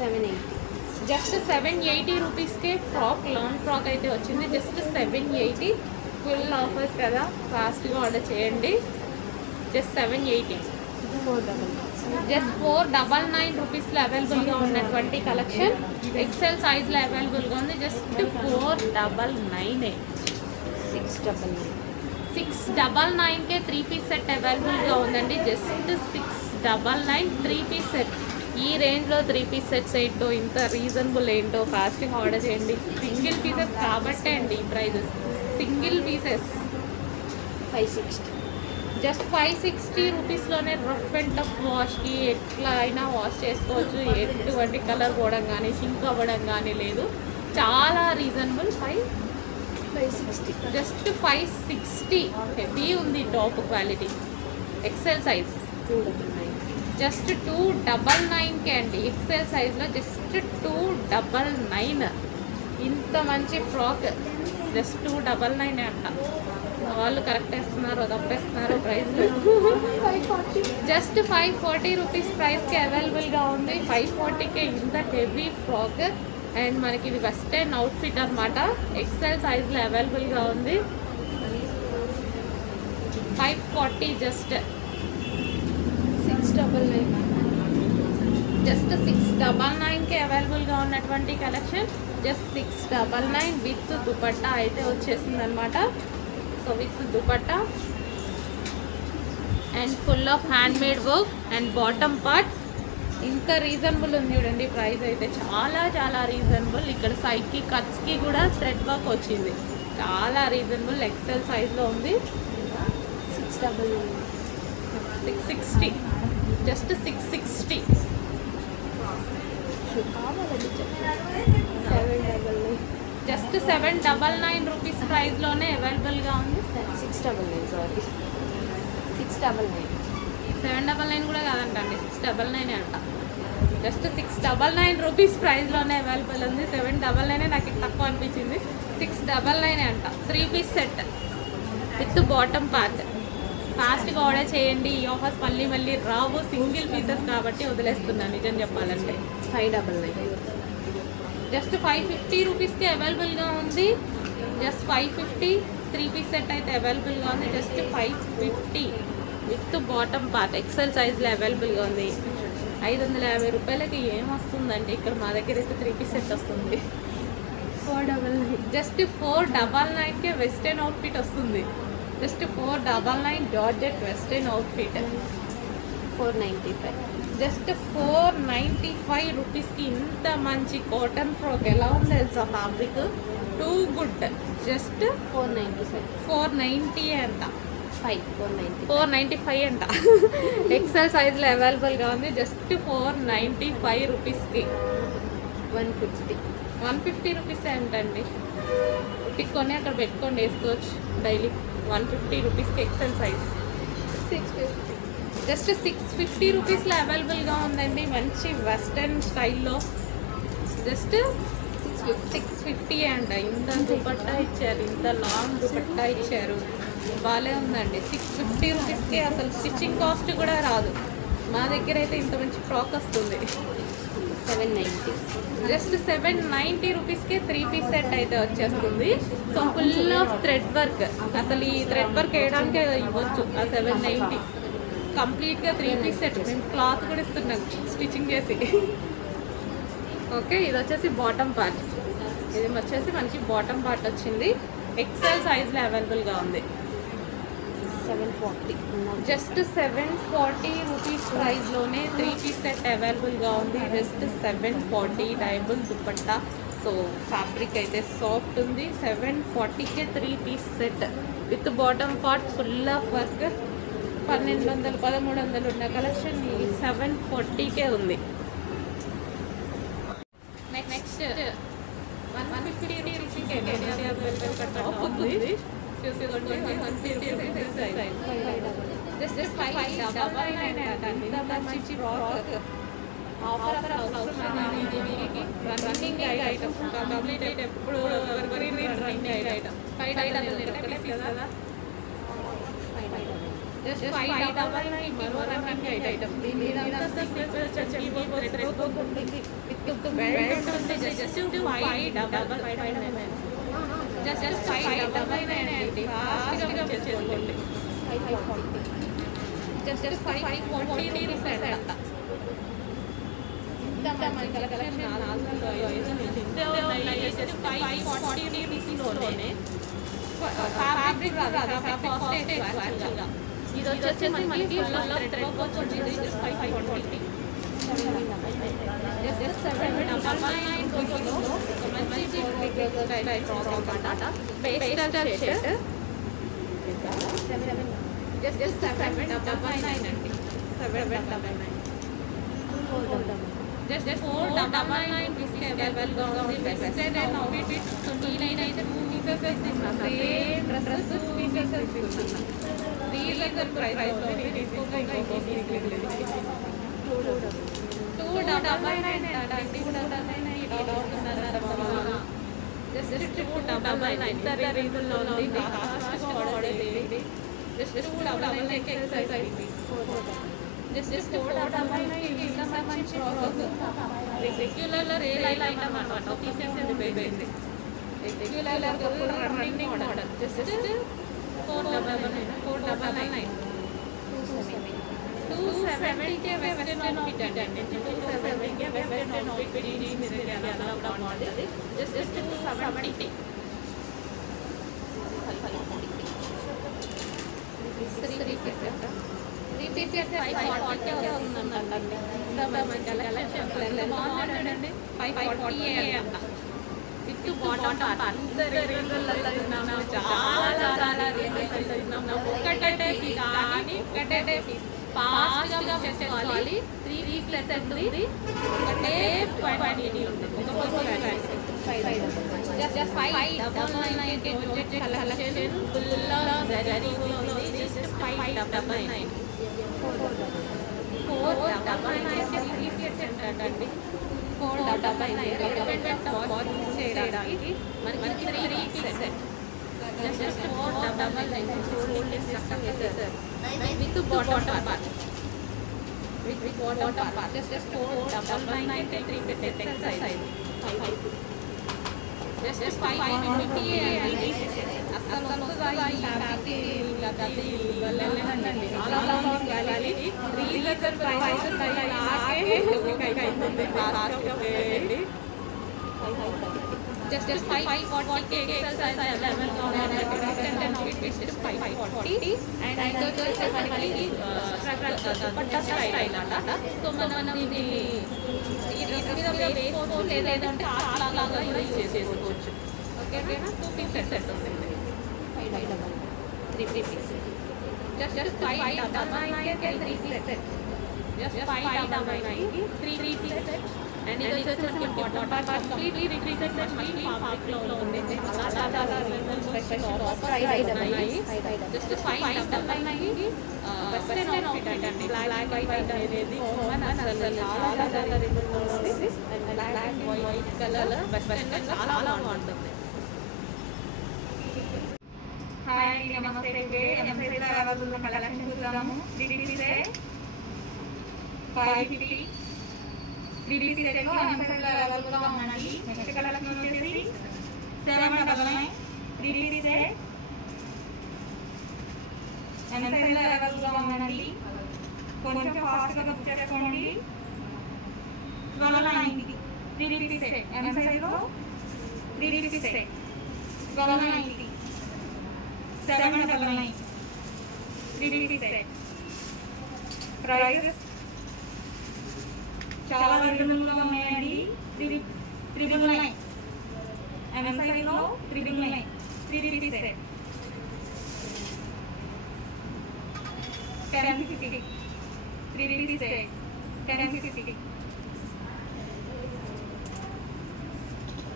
780. Just 780 రూపీస్కే frock, long frock అయితే వచ్చింది. జస్ట్ 780, ఫుల్ ఆఫర్స్ కదా, ఫాస్ట్గా ఆర్డర్ చేయండి. జస్ట్ 780, 499. జస్ట్ 499 రూపీస్లో అవైలబుల్గా ఉన్నటువంటి కలెక్షన్. ఎక్సెల్ సైజ్లో అవైలబుల్గా ఉంది. జస్ట్ 499. 699. 699కే 3 పీస్ సెట్ అవైలబుల్గా ఉందండి. Just 699 3 piece set. ఈ రేంజ్లో 3 పీస్ సెట్స్ ఏంటో, ఇంత రీజనబుల్ ఏంటో, ఫాస్ట్గా ఆర్డర్ చేయండి. సింగిల్ పీసెస్ కాబట్టే అండి ఈ ప్రైజెస్. Single pieces 560. జస్ట్ 560 రూపీస్లోనే రఫ్ అండ్ టఫ్ వాష్కి ఎట్లా అయినా వాష్ చేసుకోవచ్చు. ఎటువంటి కలర్ పోవడం కానీ, సింక్ అవ్వడం కానీ లేదు. చాలా రీజనబుల్. 560. జస్ట్ 560. హెవీ ఉంది top quality. XL size 299. Just 299కే అండి. ఎక్సెల్ సైజ్లో జస్ట్ 299. ఇంత మంచి ఫ్రాక్ జస్ట్ 299 అంట. వాళ్ళు కరెక్ట్ వేస్తున్నారు, తప్పేస్తున్నారు ప్రైస్. జస్ట్ 540 రూపీస్ ప్రైస్కి అవైలబుల్గా ఉంది. 540కే ఇంత హెవీ ఫ్రాక్. అండ్ మనకి ఇది వెస్టర్న్ అవుట్ఫిట్ అనమాట. ఎక్సెల్ సైజ్లో అవైలబుల్గా ఉంది. 540 జస్ట్ 699. జస్ట్ 699కే అవైలబుల్గా ఉన్నటువంటి కలెక్షన్. జస్ట్ 699 విత్ దుపట్టా అయితే వచ్చేసింది అనమాట. So with dupatta and full of hand made work and bottom part. ఇంకా రీజనబుల్ ఉంది చూడండి ప్రైస్ అయితే, చాలా చాలా రీజనబుల్. ఇక్కడ సైడ్కి కట్స్కి కూడా థ్రెడ్ వర్క్ వచ్చింది. చాలా రీజనబుల్. ఎక్సెల్ సైజ్లో ఉంది. 699. 660. జస్ట్ 660. కావాలండి 799. జస్ట్ 799 రూపీస్ ప్రైస్లోనే అవైలబుల్గా ఉంది. 699. సారీ 699. 799 కూడా కాదంటండి, 699 అంట. జస్ట్ 699 రూపీస్ ప్రైస్లోనే అవైలబుల్ ఉంది. 799 నాకు ఇది తక్కువ అనిపించింది. 699 అంట. 3 piece set with bottom part. ఫాస్ట్గా ఆర్డర్ చేయండి. ఈ ఆఫర్స్ మళ్ళీ మళ్ళీ రావు. సింగిల్ పీసెస్ కాబట్టి వదిలేస్తున్నాను నిజం చెప్పాలంటే. 599. జస్ట్ 550 రూపీస్కి అవైలబుల్గా ఉంది. జస్ట్ 550 3 పీస్ సెట్ అయితే అవైలబుల్గా ఉంది. Just 550 with bottom part. XL సైజ్లో అవైలబుల్గా ఉంది. 550 రూపాయలకి ఏం వస్తుందండి ఇక్కడ మా దగ్గర అయితే 3 పీస్ సెట్ వస్తుంది. 499. జస్ట్ 499కే వెస్టర్న్ అవుట్ఫిట్ వస్తుంది. Just 499 georgette western outfit. 495. Just 495 రూపీస్కి ఇంత మంచి కాటన్ ఫ్రాక్. ఎలా ఉంది తెలుసా ఫ్యాబ్రిక్, టూ గుడ్. జస్ట్ 495. 490 అంట. 495 అంట. ఎక్సెల్ సైజ్లో అవైలబుల్గా ఉంది. జస్ట్ 495 రూపీస్కి. 150. 150 రూపీస్ ఏంటండి, కొని అక్కడ పెట్టుకొని వేసుకోవచ్చు డైలీ. 150 రూపీస్కి ఎక్సెల్ సైజ్. 650. జస్ట్ 650 రూపీస్లో అవైలబుల్గా ఉందండి. మంచి వెస్టర్న్ స్టైల్లో. జస్ట్ 650 అంట. ఇంత దుపట్టా ఇచ్చారు, ఇంత లాంగ్ దుపట్టా ఇచ్చారు. బాగాలే ఉందండి. 650 రూపీస్కి అసలు స్టిచ్చింగ్ కాస్ట్ కూడా రాదు. మా దగ్గర అయితే ఇంత మంచి ఫ్రాక్ వస్తుంది. 790. జస్ట్ 790 రూపీస్కే 3 పీస్ సెట్ అయితే వచ్చేస్తుంది. So full of thread work. అసలు ఈ థ్రెడ్ వర్క్ వేయడానికే ఇవ్వచ్చు ఆ 790. కంప్లీట్గా 3 పీస్ సెట్. మేము క్లాత్ కూడా ఇస్తున్నాం స్టిచ్చింగ్ చేసి. ఓకే, ఇది వచ్చేసి బాటమ్ పార్ట్. ఇది వచ్చేసి మంచి బాటమ్ పార్ట్ వచ్చింది. ఎక్సెల్ సైజ్లో అవైలబుల్గా ఉంది. 740. జస్ట్ 740 రూపీస్ ప్రైస్లోనే 3 పీస్ సెట్ అవైలబుల్గా ఉంది. జస్ట్ 740 డైబుల్ దుపట్టా. సో ఫ్యాబ్రిక్ అయితే సాఫ్ట్ ఉంది. 740కే 3 piece set with bottom part, full of work. 1200 1300 ఉన్న కలెక్షన్ ఈ 740కే ఉంది. నెక్స్ట్ 150 రూపీస్కి చూసుకోండి. 150 రూపీస్ జస్ట్ 599 అండి. మంచి frock. Offer running item. Complete అయితే ఎప్పుడు రన్నింగ్ ఐటమ్. 599 కదా. just 599 మరో రన్నింగ్ ఐటమ్. దీని మీద విత్ బెల్ట్ ఉంటుంది. జస్ట్ 599 జస్ట్ 599 అండి. ఫాస్ట్గా చేసుకోండి. జస్ట్ 540 రూపీస్ అంట. ఇంత మంచి కలెక్షన్ 540 రూపీస్లోనే ఫ్యాబ్రిక్ యాక్చువల్గా ఇది వచ్చేసి మనకి ఫుల్ ఆఫ్ థ్రెడ్ వర్క్ వచ్చింది. జస్ట్ 540 జస్ట్ 799 రూపీస్లో మంచి పేస్టల్ షర్ట్ జస్ట్ 799 అండి. 799 just 499 pieces available on the website and now it is 29 అయితే 2 pieces ఇస్తున్నా. సేమ్ డ్రెస్ 2 pieces ఇస్తున్నా. రీజనబుల్ ప్రైస్ లో $299 అండి. $299 ఇలా ఉంటున్నారా బాబా? జస్ట్ $299 ఇంత రీజనబుల్ లో ఉంది. Fast order just $299 exercise just 499 ఇంత మంచి ప్రోడక్ట్. రెగ్యులర్ రేల్ ఐటమ్ అన్నమాట. తీసేసింది baby. Regular running model just 499 270 western outfit అండి. 270 వెస్టర్న్ అవుట్ఫిట్ మీరు ఎలా బాగుంటుంది. జస్ట్ 270 3 540 వస్తుందండి. మంచి కలెక్షన్ బాగుంటుందండి. 540 అంట. విత్ బాటమ్ పార్ట్ చాలా ఒక్కటే పీస్ ఫాస్ట్గా చేసుకోవాలి. 3 వీక్స్ ఉంటుంది. ఒకటే క్వాంటిటీ ఉంటుంది. Just 599 collection full of zari ఉంది. జస్ట్ 599 అండి. 499 చేయడానికి మనకి 3 set just 499 with bottom part just 499 3 set exercise just 550 అండి. అసలు reasonable prices just 540 exercise and వచ్చేసి మనకి పట్టా స్టైల్ అన్నమాట. సో మనం దీన్ని వేసుకోవచ్చు లేదంటే అలాగా యూజ్ చేసుకోవచ్చు. ఓకేనా? 2 పీసెస్ సెట్ ఉంది. 3 pieces just 599 3 set just 599 3 pieces set and ఇది వచ్చేసి మనకి bottom part completely recreated set మళ్ళీ ఫ్యాబ్రిక్ లో ఉంది. చాలా రీజనబుల్ స్పెషల్ ఆఫర్ ఉన్నాయి. జస్ట్ 599 వెస్టర్న్ అవుట్ఫిట్ అండి. బ్లాక్ వైట్ అనేది కామన్. అసలు చాలా రీజనబుల్ ఉంది. And black white colour western చాలా బాగుంటుంది. హాయ్ అండి, నమస్తే. ఎంసైజ్లో అవైలబుల్ కలెక్షన్ చూద్దాము. 3 పీసెస్ 550 3 పీసెస్లో ఎంసైజ్లో అవైలబుల్గా ఉన్నాయి. నెక్స్ట్ కలెక్షన్ వచ్చేసి 799 3 పీసెస్ ఎంసైజ్లో అవైలబుల్గా ఉన్నాయి. కొంచెం ఫాస్ట్గా బుక్ చేసుకోండి. 1290 3 పీసెస్ ఎంసైజ్లో 3 పీసెస్ 1290 799 3 pieces ప్రైస్ చాలా రీజనబుల్గా ఉన్నాయండి. 399 ఎంసైజ్లో 399 3 pieces 1050 3 pieces 1050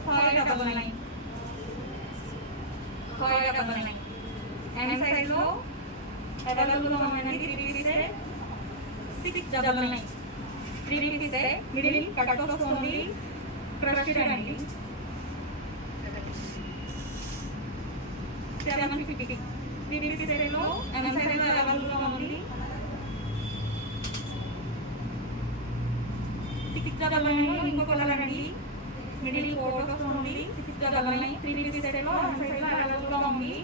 599 599 ఎంసైజ్లో అవైలబుల్గా ఉన్నాయండి. 3 pieces 699 3 pieces మిడిల్ కట్ వస్తుంది. క్రష్డ్ అండి. 750 3 సెట్లో ఎం సైజ్లో అవైలబుల్గా ఉంది. 699 ఇంకో కలర్ అండి, మిడిల్ కోట్ వస్తుంది. 699 3 సెట్లో ఎం సైజ్లో అవైలబుల్గా ఉంది.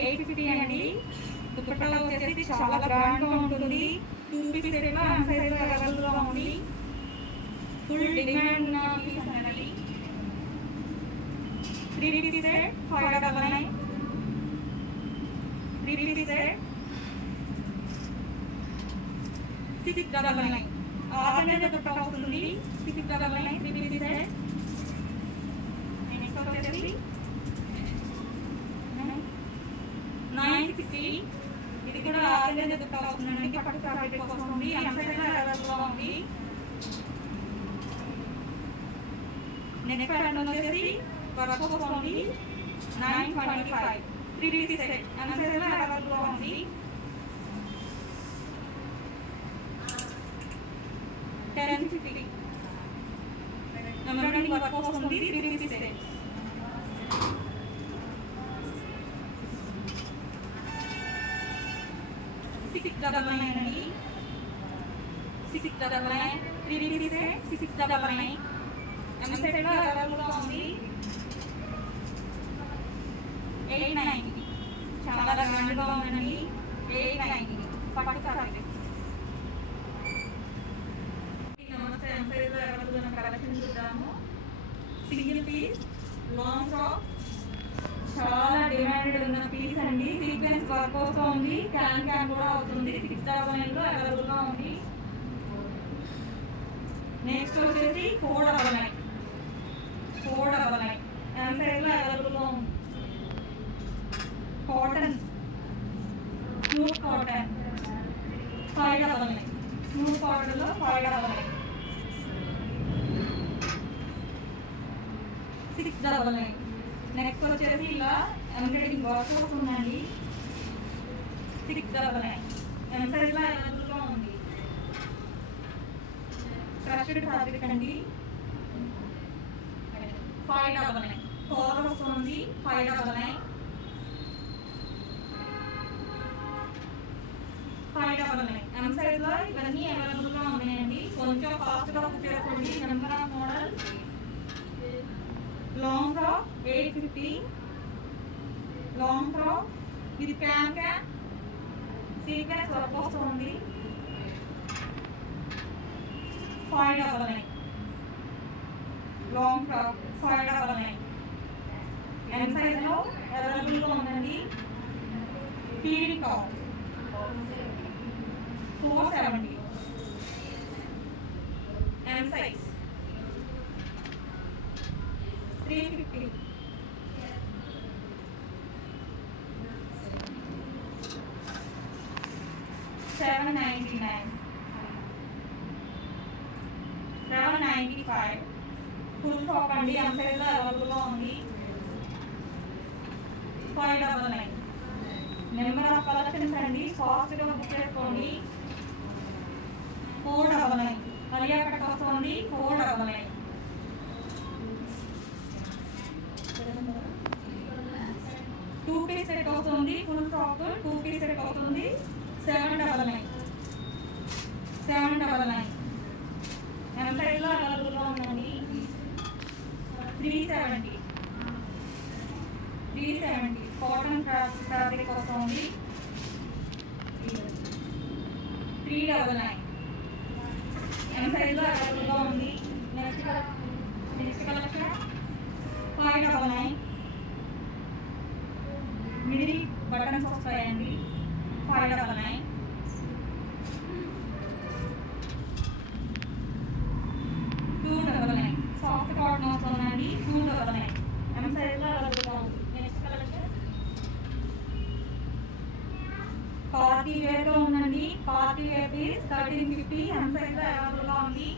850 అండి. దుపట్టా వచ్చేసి చాలా గ్రాండ్గా ఉంటుంది. 2 పీస్ సెట్లో ఎం సైజ్లో అవైలబుల్గా ఉంది. ఫుల్ డిమాండ్ పీస్ అండి. 3 piece set 599. 3 piece set 699. Organza dupatta వస్తుంది. 699 3 పీస్ సెట్. నెక్స్ట్ వచ్చేసి 960. ఇది కూడా ఆర్గనైజ్ దుపట్టా వస్తుందండి. పట్టు ఫ్యాబ్రిక్ వస్తుంది. ఎం సైజ్లో అవైలబుల్గా ఉంది. నెక్స్ట్ ప్యాటర్న్ వచ్చేసి వర్క్ వస్తుంది. 925 3 పీస్ సెట్ ఎం సైజ్లో అవైలబుల్గా ఉంది. 1050 ఎంబ్రాయిడరింగ్ వర్క్ వస్తుంది. 3 పీస్ సెట్. 699 అండి. 699 3 పీస్ సెట్ 699 ఎం సైజ్లో అవైలబుల్గా ఉంది. 890 చాలా గ్రాండ్గా ఉందండి. 890 పట్టు ఫ్యాబ్రిక్. నమస్తే, ఎం సైజ్లో అవైలబుల్ ఉన్న కలెక్షన్ చూద్దాము. సింగిల్ పీస్ లాంగ్ ఫ్రాక్, చాలా డిమాండెడ్ ఉన్న పీస్ అండి. సీక్వెన్స్ వర్క్ వస్తుంది. క్యాన్ కూడా అవుతుంది. 699లో అవైలబుల్గా ఉంది. నెక్స్ట్ వచ్చేసి 499 ఎం సైజ్లో అవైలబుల్గా ఉంది. Cotton smooth cotton 599. స్మూత్ కాటన్లో 599. 699. నెక్స్ట్ వచ్చేసి ఇలా ఎంబ్రాయిడరింగ్ వర్క్ వస్తుందండి. 699 ఎం సైజ్లో అవైలబుల్గా ఉంది. క్రష్డ్ ఫ్యాబ్రిక్ అండి. 599 కలర్ వస్తుంది. 599 ఎం సైజ్లో ఇవన్నీ అవైలబుల్గా ఉన్నాయండి. కొంచెం ఫాస్ట్గా బుక్ చేసుకోండి. Number of model. Long frock 850. Long frock ఇది క్యాన్ సీక్వెన్స్ వర్క్ వస్తుంది. 599 లాంగ్ ఫ్రాక్ 599 ఎం సైజ్లో అవైలబుల్గా ఉందండి. Feeding top 470 M size. 350 799 795 full frock అండి. ఎం సైజ్లో అవైలబుల్గా ఉంది. 599 నెంబర్ ఆఫ్ కలెక్షన్స్ అండి. ఫాస్ట్గా బుక్ చేసుకోండి. 499 అలియా కట్ వస్తుంది. 499 2 పీస్ సెట్ అవుతుంది. ఫుల్ ఫ్రాక్ 2 పీస్ సెట్ అవుతుంది. 799 ఎం సైజ్లో అవైలబుల్గా ఉందండి. 370 కాటన్ ఫ్యాబ్రిక్ వస్తుంది. 399 ఎం సైజ్లో అవైలబుల్గా ఉంది. నెక్స్ట్ కలెక్షన్ 599 మిడిల్ బటన్స్ వస్తాయండి. 599 299 సాఫ్ట్ కాటన్ వస్తుందండి. 299 ఎం సైజ్లో అవైలబుల్గా ఉంది. నెక్స్ట్ కలెక్షన్ పార్టీ వేర్లో ఉందండి. పార్టీ వేర్ పీస్ 1350 ఎం సైజ్లో అవైలబుల్గా ఉంది.